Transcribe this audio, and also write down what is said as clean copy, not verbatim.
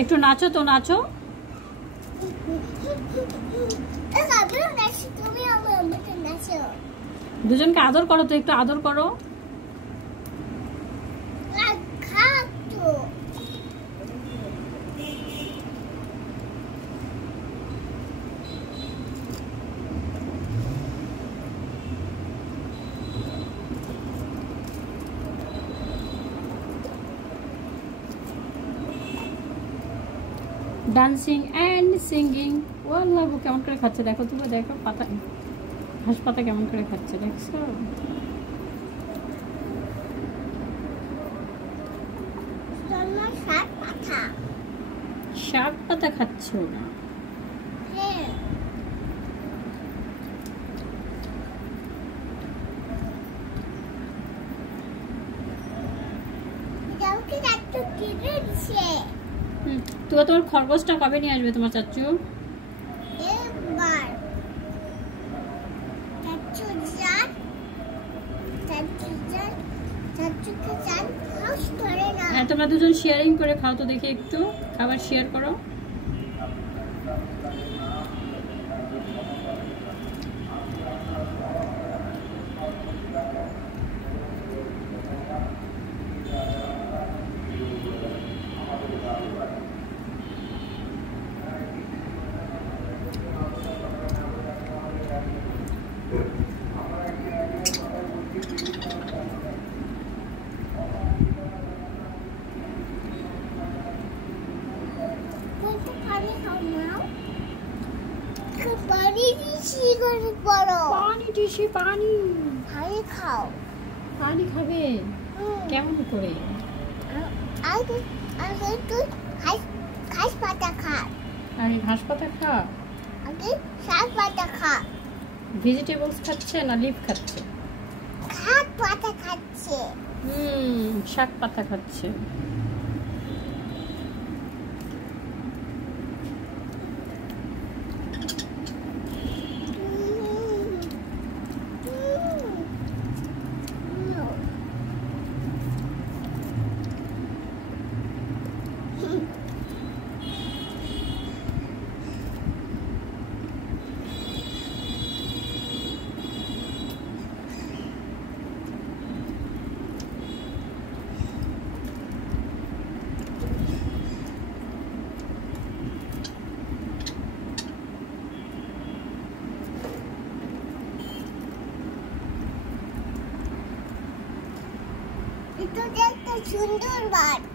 একটু নাচো তো, নাচো। দুজনকে আদর করো তো, একটু আদর করো। Dancing and singing. ও আল্লাহ, কেমন করে খাচ্ছে দেখো, তুমি দেখো পাতা, ঘাস পাতা কেমন করে খাচ্ছে দেখছো? শাক পাতা খাচ্ছ না? তোমার খরগোশটা কবে নিয়ে আসবে তোমার চাচু? হ্যাঁ, তোমরা দুজন শেয়ারিং করে খাও তো, দেখি একটু খাবার শেয়ার করো। পানি খাও। পানি খাবে কেমন করে? ঘাস পাতা খা। আগে ঘাস পাতা খা, আগে শাক পাতা খা। ভেজিটেবলস খাচ্ছে না লিফ খাচ্ছে? শাক পাতা খাচ্ছে। শাক পাতা খাচ্ছে। এটা একটা সুন্দর বাড়ি।